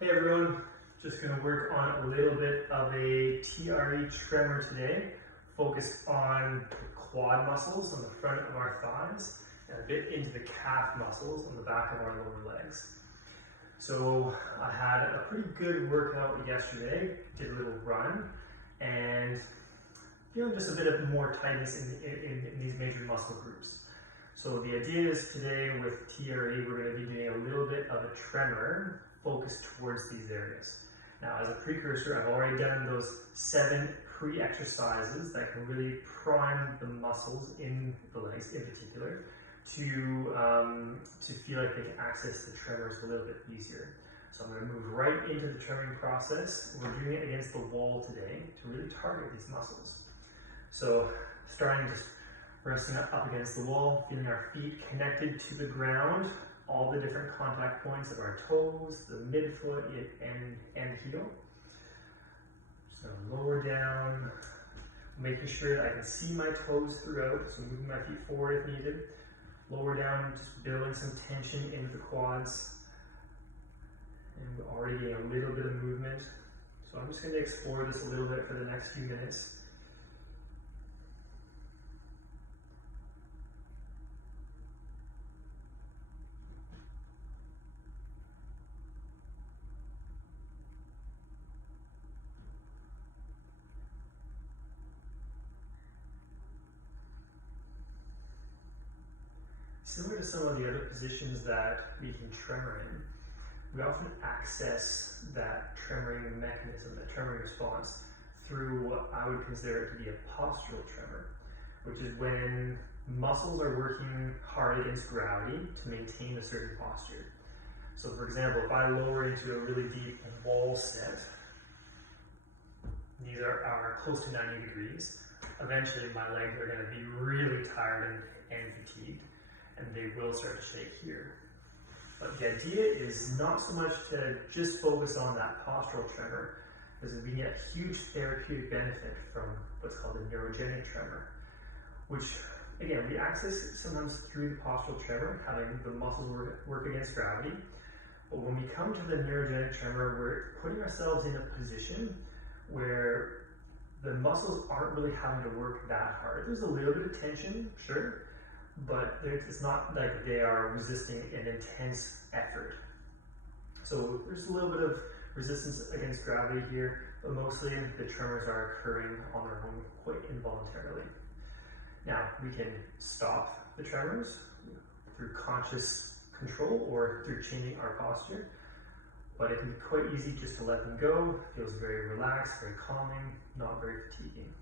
Hey everyone, just going to work on a little bit of a TRE tremor today, focused on the quad muscles on the front of our thighs and a bit into the calf muscles on the back of our lower legs. So I had a pretty good workout yesterday, did a little run, and feeling just a bit of more tightness in these major muscle groups. So the idea is today with TRE, we're going to be doing a little bit of a tremor focused towards these areas. Now, as a precursor, I've already done those 7 pre-exercises that can really prime the muscles in the legs in particular to feel like they can access the tremors a little bit easier. So I'm going to move right into the tremoring process. We're doing it against the wall today to really target these muscles. So starting just resting up against the wall, feeling our feet connected to the ground, all the different contact points of our toes, the midfoot and heel. Just going to lower down, making sure that I can see my toes throughout, so moving my feet forward if needed. Lower down, just building some tension into the quads. And we're already getting a little bit of movement. So I'm just going to explore this a little bit for the next few minutes. Similar to some of the other positions that we can tremor in, we often access that tremoring mechanism, that tremoring response, through what I would consider to be a postural tremor, which is when muscles are working hard against gravity to maintain a certain posture. So for example, if I lower into a really deep wall set, these are close to 90 degrees, eventually my legs are going to be really tired and fatigued, and they will start to shake here. But the idea is not so much to just focus on that postural tremor, because we get a huge therapeutic benefit from what's called a neurogenic tremor, which again, we access sometimes through the postural tremor, having the muscles work against gravity. But when we come to the neurogenic tremor, we're putting ourselves in a position where the muscles aren't really having to work that hard. There's a little bit of tension, sure, but it's not like they are resisting an intense effort. So there's a little bit of resistance against gravity here, but mostly the tremors are occurring on their own quite involuntarily. Now, we can stop the tremors through conscious control or through changing our posture, but it can be quite easy just to let them go. It feels very relaxed, very calming, not very fatiguing.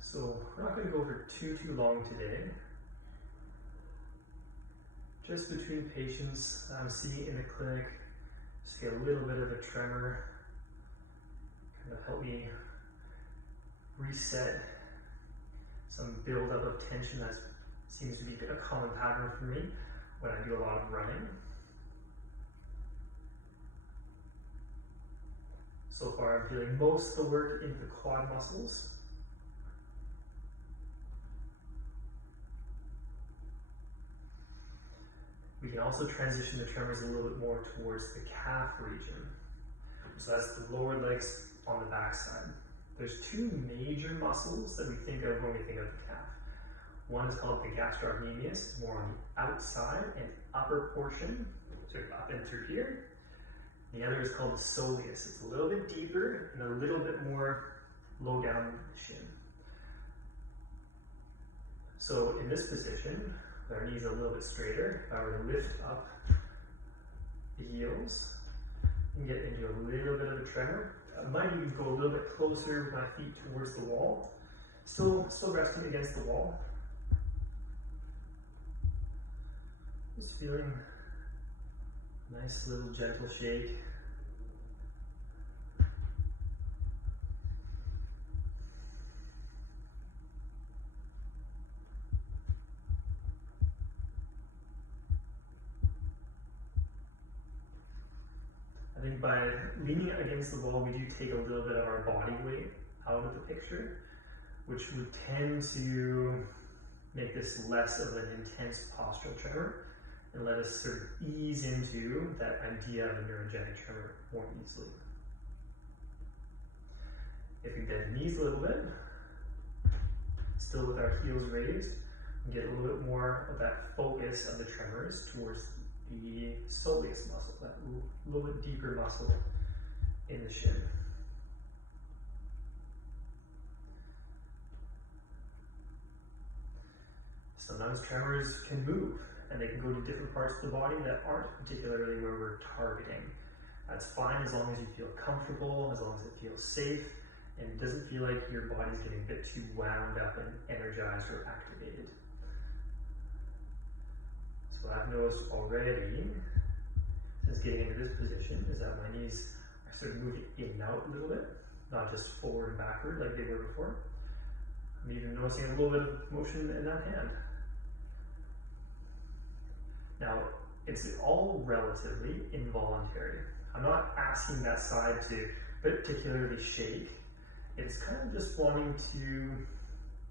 So we're not going to go for too long today. Just between patients I'm seeing in the clinic, just get a little bit of a tremor, kind of help me reset some buildup of tension that seems to be a common pattern for me when I do a lot of running. So far I'm feeling most of the work into the quad muscles. We can also transition the tremors a little bit more towards the calf region. So that's the lower legs on the back side. There's 2 major muscles that we think of when we think of the calf. One is called the gastrocnemius, more on the outside and upper portion, sort of up and through here. The other is called the soleus. It's a little bit deeper and a little bit more low down the shin. So in this position, with our knees a little bit straighter, if I were to lift up the heels and get into a little bit of a tremor, I might even go a little bit closer with my feet towards the wall, still resting against the wall. Just feeling a nice little gentle shake. I think by leaning against the wall, we do take a little bit of our body weight out of the picture, which would tend to make this less of an intense postural tremor and let us sort of ease into that idea of a neurogenic tremor more easily. If we bend the knees a little bit, still with our heels raised, and get a little bit more of that focus of the tremors towards the soleus muscle, that little bit deeper muscle in the shin. Sometimes tremors can move, and they can go to different parts of the body that aren't particularly where we're targeting. That's fine as long as you feel comfortable, as long as it feels safe, and it doesn't feel like your body's getting a bit too wound up and energized or activated. So what I've noticed already, since getting into this position, is that my knees are sort of moving in and out a little bit, not just forward and backward like they were before. I'm even noticing a little bit of motion in that hand. Now, it's all relatively involuntary. I'm not asking that side to particularly shake. It's kind of just wanting to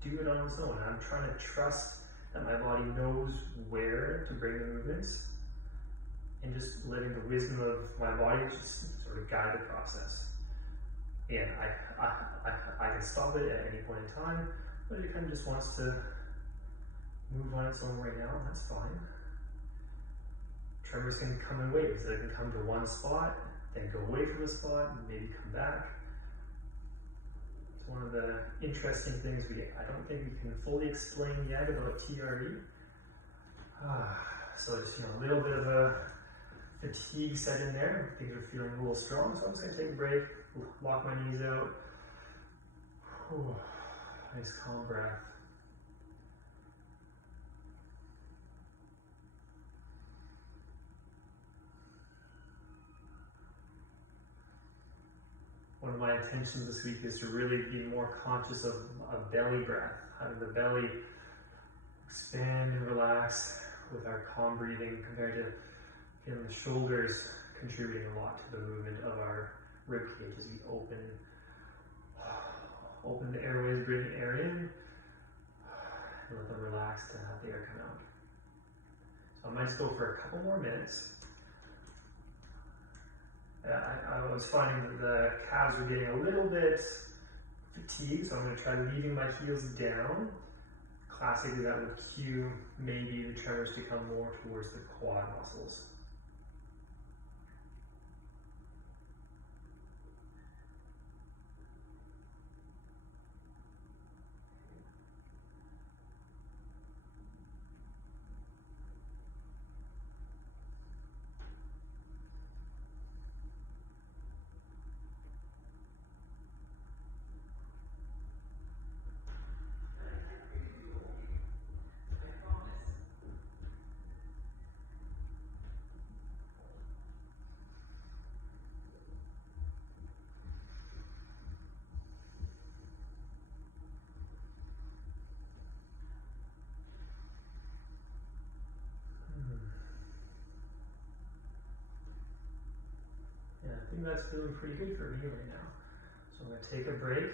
do it on its own. I'm trying to trust that my body knows where to bring the movements and just letting the wisdom of my body just sort of guide the process. And I can stop it at any point in time, but it kind of just wants to move on its own right now, and that's fine. Tremors can come in waves. They can come to one spot, then go away from the spot, and maybe come back. It's one of the interesting things I don't think we can fully explain yet about TRE. So just a little bit of a fatigue set in there. Things are feeling a little strong, so I'm just going to take a break, lock my knees out. Whew. Nice calm breath. One of my intentions this week is to really be more conscious of a belly breath, having the belly expand and relax with our calm breathing compared to feeling the shoulders contributing a lot to the movement of our rib cage as we open the airways, bring the air in, and let them relax to have the air come out. So I might just go for a couple more minutes. I was finding that the calves were getting a little bit fatigued, so I'm going to try leaving my heels down. Classically, that would cue maybe the tremors to come more towards the quad muscles. I think that's feeling pretty good for me right now. So I'm going to take a break,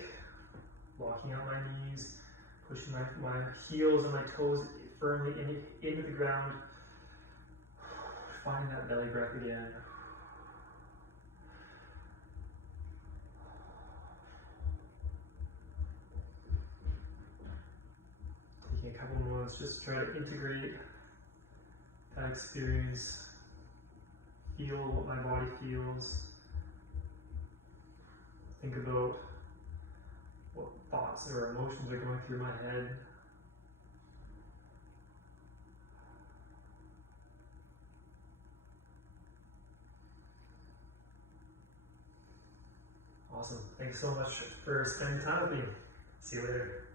locking out my knees, pushing my heels and my toes firmly into the ground, finding that belly breath again. Taking a couple moments just to try to integrate that experience, feel what my body feels. Think about what thoughts or emotions are going through my head. Awesome. Thanks so much for spending time with me. See you later.